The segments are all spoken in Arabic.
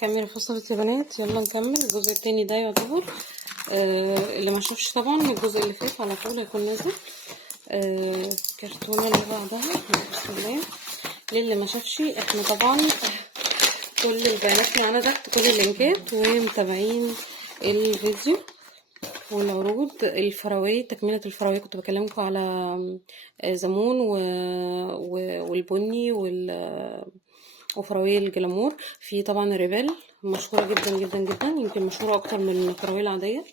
كملي فصلت يا بنات، يلا نكمل الجزء التاني ده يعتبر اللي ما شافش طبعا الجزء اللي فات على طول هيكون نازل. كرتونه اللي بعدها بسم الله. للي ما شافش احنا طبعا كل البيانات معانا تحت، كل اللينكات، ومتابعين الفيديو والعروض الفراوية. تكملة الفراوية كنت بكلمكم على زمون والبني وفراوية الجلامور. في طبعا ريبل مشهورة جدا جدا جدا، يمكن مشهورة اكتر من الفراوية العادية.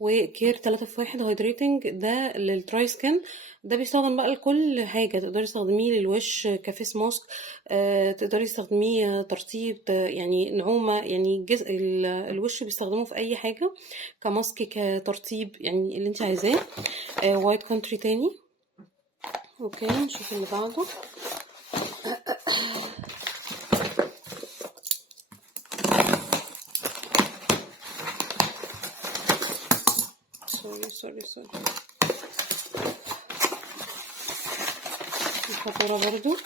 وكير 3 في 1 هيدريتنج ده للدراي سكين، ده بيستخدم بقى لكل حاجة. تقدري تستخدميه للوش كفيس ماسك، تقدري تستخدميه ترطيب، يعني نعومة، يعني الوش بيستخدموه في اي حاجة، كماسك كترطيب، يعني اللي انت عايزاه. وايت كونتري تاني. اوكي نشوف اللي بعده. سوري الفاتورة برضو.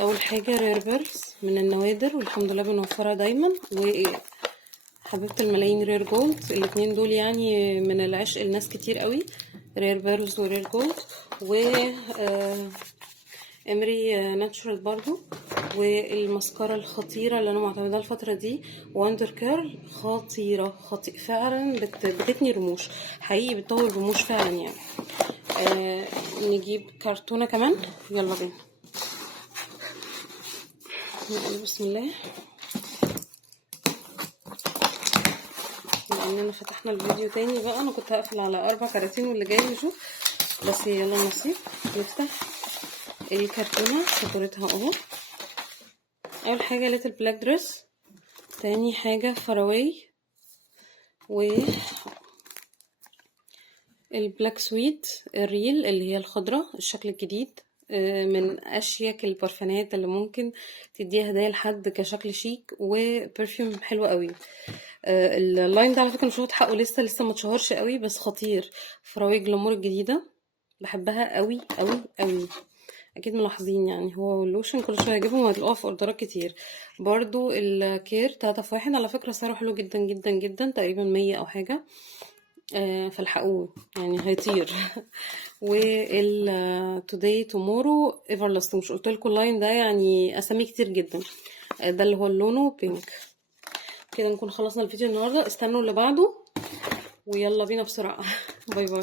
اول حاجة رير بيرز من النوادر، والحمد لله بنوفرها دايما. وحبيبة الملايين رير جولد، الاتنين دول يعني من العشق الناس كتير قوي، رير بيرز ورير جولد. و امري ناتشورال برضو. والمسكرة الخطيرة اللي انا معتمدة الفترة دي واندر كيرل، خطيرة فعلا، بتتني رموش حقيقي، بتطول رموش فعلا يعني. نجيب كرتونة كمان، يلا بينا. بسم الله. لاننا فتحنا الفيديو تاني بقى، انا كنت هقفل على 4 كراتين واللي جاي نشوف، بس يلا نصيب. نفتح الكرتونة فاتورتها اهو. اول حاجة ليتل بلاك دريس، تاني حاجة فراوي، و البلاك سويت الريل اللي هي الخضرة، الشكل الجديد، من اشيك البرفانات اللي ممكن تديها هدايا لحد كشكل شيك وبرفيوم حلو قوي. اللاين ده على فكره مش واخد حقه لسه ما اتشهرش قوي، بس خطير. فراوي جلامور الجديده بحبها قوي قوي قوي، اكيد ملاحظين يعني. هو واللوشن كل شويه اجيبهم وهتلاقوها في اوردرات كتير. برضو الكير 3 في 1 على فكره سعره حلو جدا جدا جدا، تقريبا 100 او حاجه. فالحقوه يعني هيطير. وال today tomorrow everlasting، مش قلت لكم اللاين ده يعني اسامي كتير جدا. ده اللي هو لونه بينك. كده نكون خلصنا الفيديو النهارده، استنوا اللي بعده ويلا بينا بسرعه. باي باي.